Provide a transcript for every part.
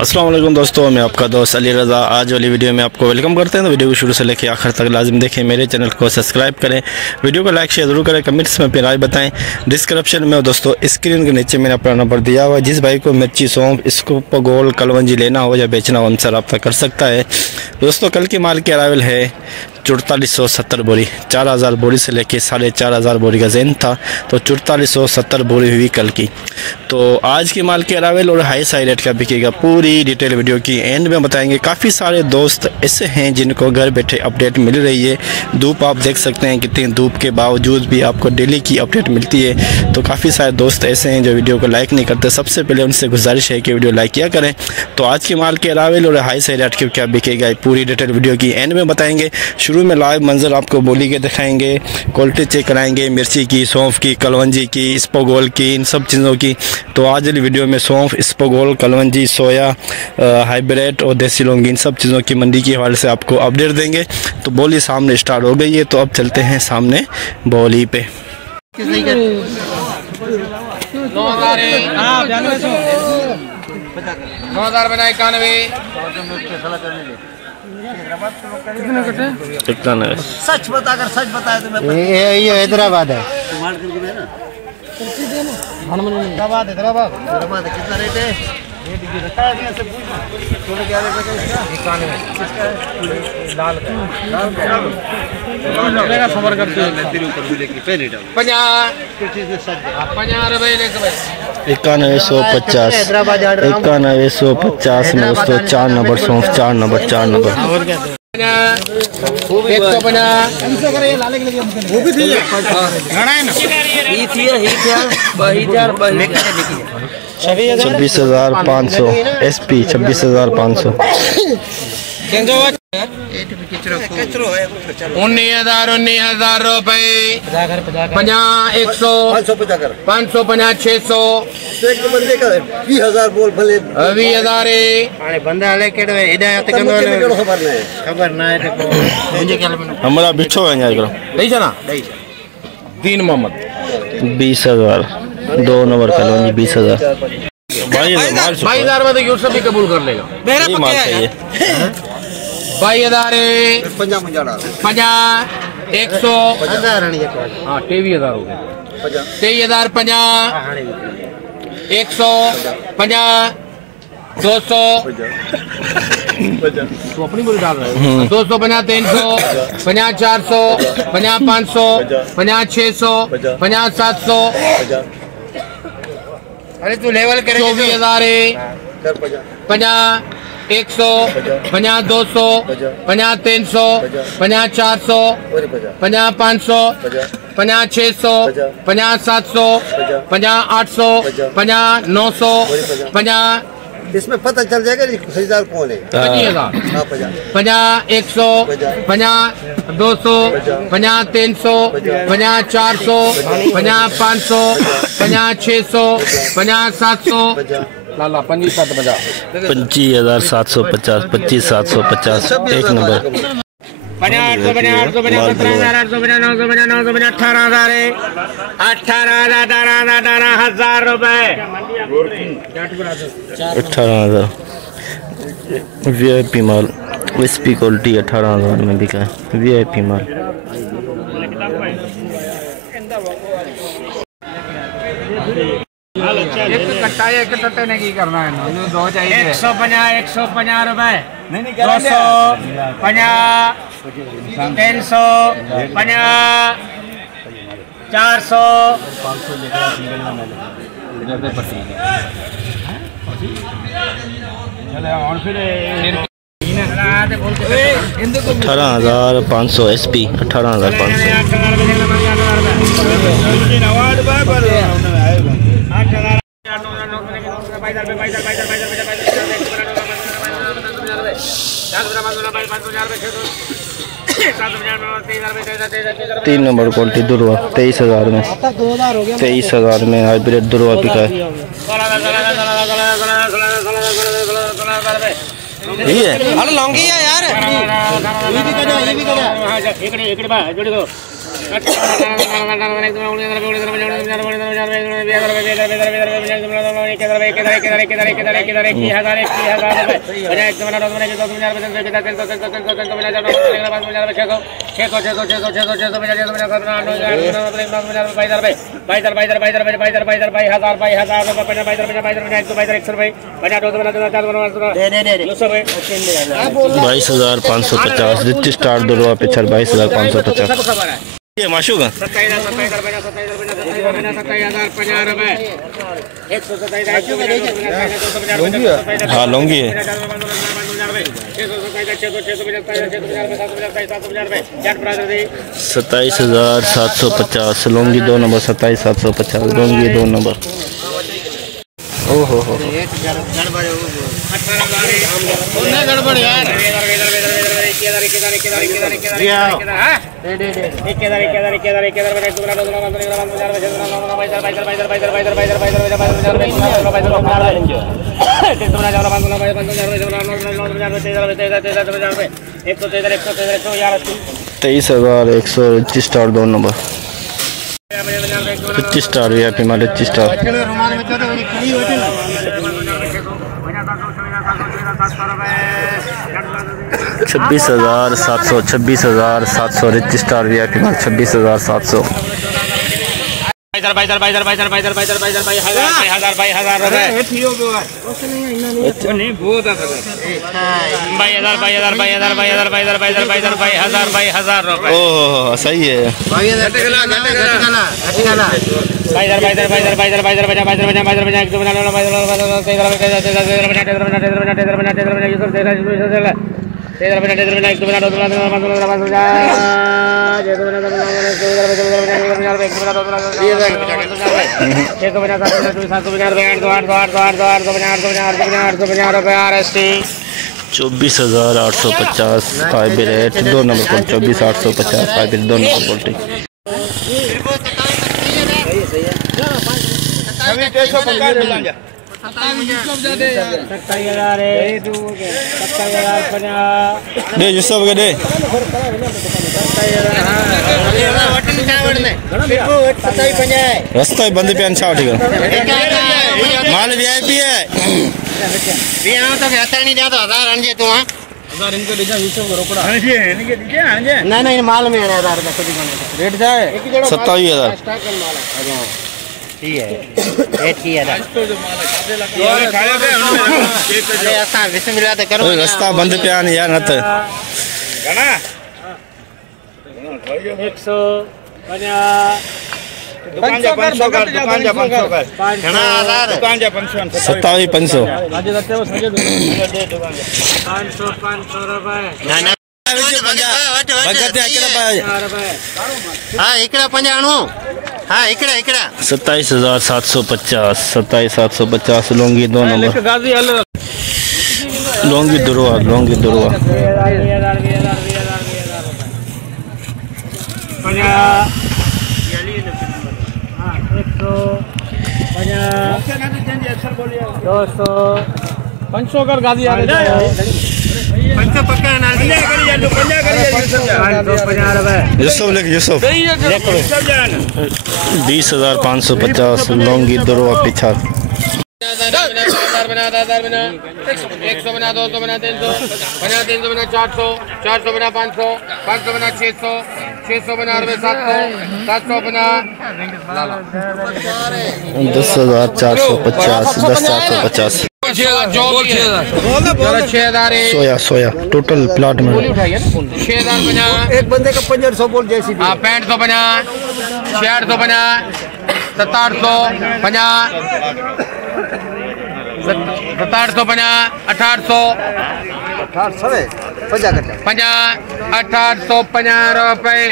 अस्सलाम वालेकुम दोस्तों, मैं आपका दोस्त अली रज़ा। आज वाली वीडियो में आपको वेलकम करते हैं। तो वीडियो को शुरू से लेकर आखिर तक लाजिम देखें। मेरे चैनल को सब्सक्राइब करें, वीडियो को लाइक शेयर ज़रूर करें, कमेंट्स में अपनी राय बताएं। डिस्क्रिप्शन में दोस्तों स्क्रीन के नीचे मैंने अपना नंबर दिया हुआ है। जिस भाई को मिर्ची, सौंफ, इसबगोल, कलवंजी लेना हो या बेचना हो उनसे रब्ता कर सकता है। दोस्तों कल की माल की अरावल है 4470 बोरी। 4000 बोरी से लेके 4500 बोरी का ज़ेन था, तो 4470 बोरी हुई कल की। तो आज की माल की अरावल और हाई साई रेट का बिकेगा, पूरी डिटेल वीडियो की एंड में बताएंगे। काफ़ी सारे दोस्त ऐसे हैं जिनको घर बैठे अपडेट मिल रही है। धूप आप देख सकते हैं, कितनी धूप के बावजूद भी आपको डेली की अपडेट मिलती है। तो काफ़ी सारे दोस्त ऐसे हैं जो वीडियो को लाइक नहीं करते। सबसे पहले उनसे गुजारिश है कि वीडियो लाइक किया करें। तो आज की माल की अरावल और हाई साई रेट की क्या बिकेगा, पूरी डिटेल वीडियो की एंड में बताएंगे। शुरू में लाइव मंजर आपको बोली के दिखाएंगे, क्वालिटी चेक कराएंगे, मिर्ची की, सौंफ की, कलवंजी की, इसबगोल की, इन सब चीज़ों की। तो आज वाली वीडियो में सौंफ, इसबगोल, कलवंजी, सोया, हाइब्रिड और देसी लौंगी, इन सब चीज़ों की मंडी के हवाले से आपको अपडेट देंगे। तो बोली सामने स्टार्ट हो गई है, तो अब चलते हैं सामने बोली पे। 9000 बनाए 91 सच बता, अगर सच बताए तो मैं ये हैदराबाद है। हैदराबाद कितना रेट है? खबर करते हैं 9150 9150 में दोस्तों 4 नंबर सौंफ, 4 नंबर 4 नंबर 26,500 SP 26,500 19,000 रुपए 50 100 550 600 20,000 बोल भले 20,000 खबर ना है। हमारा बिछो है यहाँ करो नहीं ना दीन मोहम्मद 20,000 2 नंबर कलवंजी 20,000 22,000 में तो यूसुफ भी कबूल कर लेगा। मेरा माल चाहिए 22,000 50 100 हाँ 23,000 हो गए 23,000 50 100 50 200 तो अपनी बोली डाल रहे हैं 250 300 50 400 50 500 50 600 50 700 अरे तू लेवल करे 24,000 50 100 50 200 50 300 50 400 50 500 50 600 50 700 50 800 50 900 50 इसमें पता चल जाएगा खरीदार कौन है। 50,000 50 100 50 200 50 300 50 400 50 500 50 600 50 700 लाला 25,750 25,750 25,750 एक नंबर 18,000 रुपए 18,000 VIP माल SP क्वालिटी 18,000 में बिका है। VIP माल एक कट्टा है, एक कट्टे ने की करना है, दो चाहिए 150 रुपए 250 300 50 400 18,500 SP 18,500 3 नंबर क्वालिटी दुर्वा 23,000 में 23,000 में हाइब्रिड दुर्वा बिका है। ये है लौंगी है यार। ₹22,550 रिच स्टार 2 रुपये पिछड़ 22,550 ये माशूक है। हाँ लौंगी है। 27,750 लौंगी 2 नंबर 27,750 लौंगी 2 नंबर। ओहो हो गड़बड़ यार। ₹23,100 स्टार 2 नंबर 25 स्टार VIP में 25 स्टार 26,700 रिच स्टार VIP में 26,700 ओह सही है। ₹24,850 फाइबर रेट 2 नंबर पर 24,850 फाइबर 2 नंबर क्वालिटी। दे यूसुफ के दे रास्ता बंद पे अच्छा ठीक है माल VIP है भी यहाँ तो कहता नहीं जाता 1000 अंजे तू हाँ 1000 इनको दीजिए यूसुफ को रोकड़ा अंजे इनके दीजिए अंजे नहीं माल में 1000 का कभी कोने रेट जाए 27,000 स्टॉक का माल है ठीक है रेट की है तो जो माल है खाए गए उन्होंने ऐसा बिस्मिल्लाह तो करो रास्ता बंद पे आने यार नत गाना 150 दुकान जा 500 का दुकान जा 500 का घना आधार दुकान जा 500 27,500 आज रहते हो सजे दे दुकान 500 रुपए ना ना हाँ इकड़ा 50 हाँ इकड़ा 27,750 लौंगी 2 नंबर लौंगी दुरुआ कर गाजी आ रहे 500 पक्का ना यूसुफ लिख यूसुफ 20,550 लौंगी दुरुआ पिछड़ 100 बना 200 बना 300 बना 400 बना 500 बना 600 बना 700 बना 10,450 सोया टोटल प्लाट में 6,000 बना एक बंदे का 500 बोल जैसी 6500 बना 600 बना 700 बना 700 बना 800 850 रुपए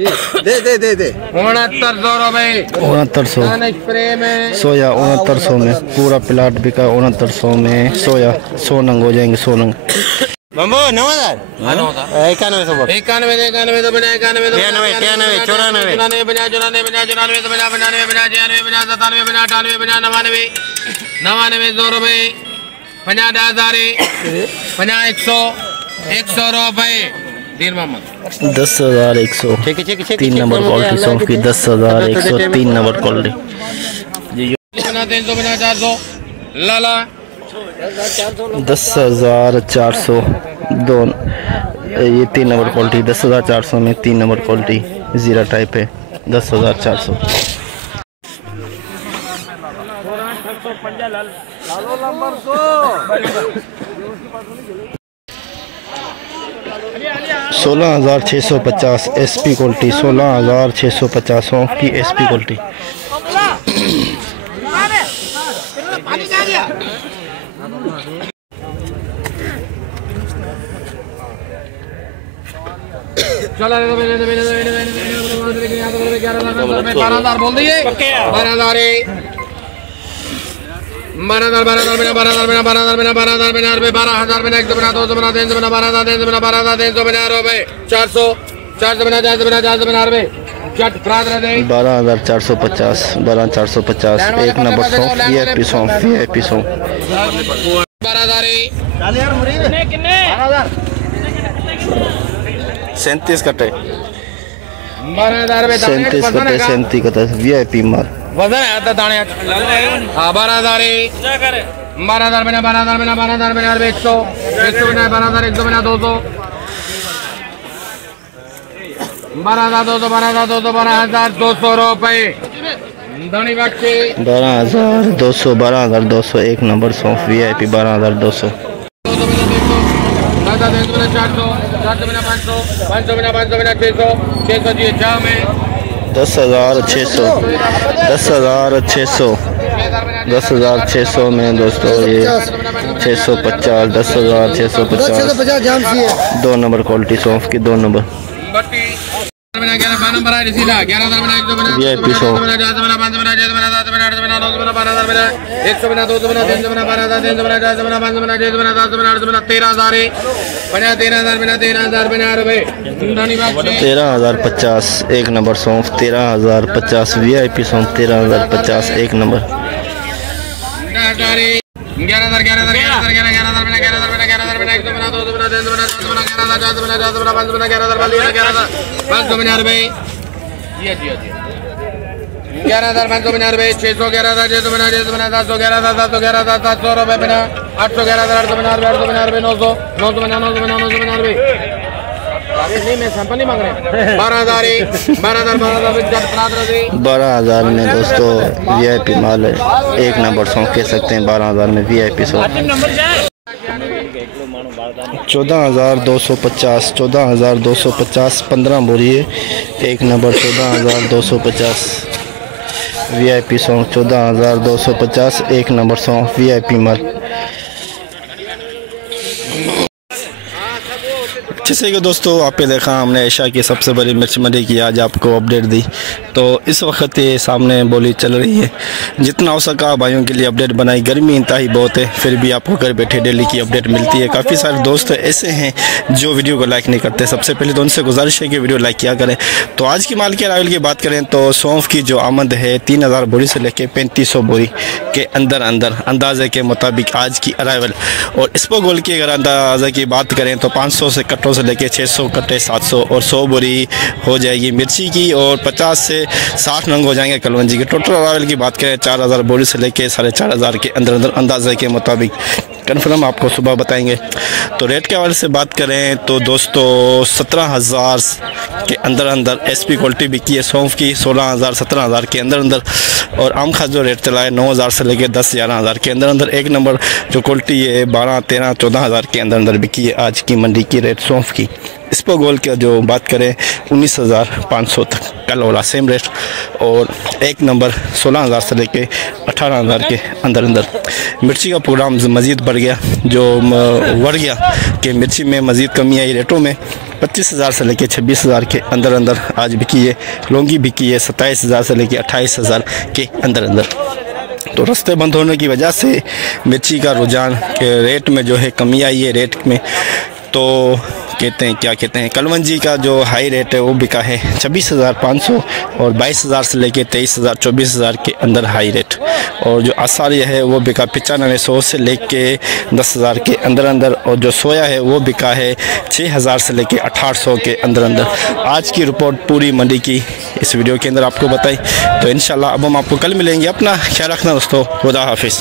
69 दे 6900 रुपए 6900 स्प्रे में सोया 6900 में पूरा प्लाट बिका 6900 में सोया 100 नंग हो जाएंगे 100 नंग बम्बो 9,000 91 तो 91 तो बना 91 तो 93 94 बना 94 बना 97 बना 98 बना 97 बना 98 बना 99 2 रुपए 50,000 50 100 100 रुपए। तीन मोहम्मद 10,100 3 नंबर क्वालिटी सौंफ की 10,100 3 नंबर क्वालिटी। 300 बिना 400 लाला 10,400 दो ये 3 नंबर क्वालिटी 10,400 में 3 नंबर क्वालिटी ज़ीरा टाइप है 10,400। 16,650 SP क्वालिटी 16,650 सौंफ की SP क्वालिटी। चलो 12,000 बोल दिए 12,000 12,000 12,000 बिना 12,000 बिना 12,000 बिना 12,000 बिना 100 बिना 200 बिना 300 बिना 12,000 300 बिना 12,000 300 बिना रुपए 400 400 बिना 400 बिना 400 बिना रुपए चट प्रात रह दे 12,450 12,450 एक नंबर सौंफ VIP सौंफ 12,000 कितने 37 कटे 12,000 रुपए 37 कटे 37 कटे VIP माल वजन है तो दाने हाँ 12,000 12,000 बिना 12,000 बिना 12,000 बिना 100 100 बिना 12,000 100 बिना 200 12,200 12,200 12,200 रुपए दानी बच्चे 12,200 12,200 एक नंबर सौंफ VIP 12,200 400 बिना 500 500 बिना 500 बिना 600 600 जी जा में 10,600 10,600 10,600 में दोस्तों ये 650 10,650 2 नंबर क्वालिटी सौंफ की 2 नंबर VIP सौंफ 13,050 एक नंबर सौंफ 13,050 VIP सौंफ 13,050 एक नंबर 11,500 बिना 600 11,000 600 बिना 700 11,000 700 11,000 700 रुपए बिना 800 11,000 800 बिना 800 बिना 900 900 बिना 900 बिना 900 बिना नहीं मैं सैंपल नहीं मांग रहे 12,000 12,000 में दोस्तों VIP माल है एक नंबर सौंफ कह सकते हैं 12,000 में VIP सौंफ 14,250 14,250 15 बोरी है एक नंबर 14,250 VIP सौंफ 14,250 एक नंबर सौंफ VIP माल। जैसे कि दोस्तों आपने देखा हमने एशिया की सबसे बड़ी मिर्च मंडी की आज आपको अपडेट दी। तो इस वक्त ये सामने बोली चल रही है, जितना हो सका भाइयों के लिए अपडेट बनाई। गर्मी इंतहाई बहुत है, फिर भी आपको घर बैठे डेली की अपडेट मिलती है। काफ़ी सारे दोस्त ऐसे हैं जो वीडियो को लाइक नहीं करते। सबसे पहले तो उनसे गुजारिश है कि वीडियो लाइक किया करें। तो आज की माल के अराइवल की बात करें तो सौंफ की जो आमद है 3,000 बोरी से लेकर 3,500 बोरी के अंदर अंदाजे के मुताबिक आज की अराइवल। और इसपोगोल की अगर अंदाजे की बात करें तो 500 से कट्टों से लेके 600 कट्टे 700 और 100 बोरी हो जाएगी मिर्ची की और 50 से 60 नंग हो जाएंगे कलवंजी के। टोटल अराइवल की बात करें 4,000 बोरी से लेके 4,500 के अंदर अंदाजे के मुताबिक कन्फर्म आपको सुबह बताएंगे। तो रेट के हवाले से बात करें तो दोस्तों 17,000 के अंदर SP क्वालिटी बिकी है सौंफ की 16,000 17,000 के अंदर और आम खास जो रेट चला है 9,000 से लेकर 10-11,000 के अंदर एक नंबर जो क्वालिटी है 12-13-14,000 के अंदर बिकी है आज की मंडी की रेट सौंफ की। इसपोगोल का जो बात करें 19,500 तक कल वाला सेम रेट और एक नंबर 16,000 से लेके 18,000 के अंदर मिर्ची का प्रोग्राम मज़ीद बढ़ गया जो बढ़ गया कि मिर्ची में मज़ीद कमी आई रेटों में 25,000 से लेके 26,000 के अंदर आज बिकी है। लौंगी बिकी है 27,000 से लेके 28,000 के अंदर। तो रास्ते बंद होने की वजह से मिर्ची का रुझान के रेट में जो है कमी आई है। रेट में तो कहते हैं क्या कहते हैं, कलवंजी का जो हाई रेट है वो बिका है 26,500 और 22,000 से लेके 23,000 24,000 के अंदर हाई रेट। और जो आसारिया है वो बिका 9500 से लेके 10,000 के अंदर अंदर। और जो सोया है वो बिका है 6,000 से लेके 1,800 के अंदर अंदर। आज की रिपोर्ट पूरी मंडी की इस वीडियो के अंदर आपको बताई। तो इंशाल्लाह अब हम आपको कल मिलेंगे। अपना ख्याल रखना दोस्तों, खुदा हाफिज़।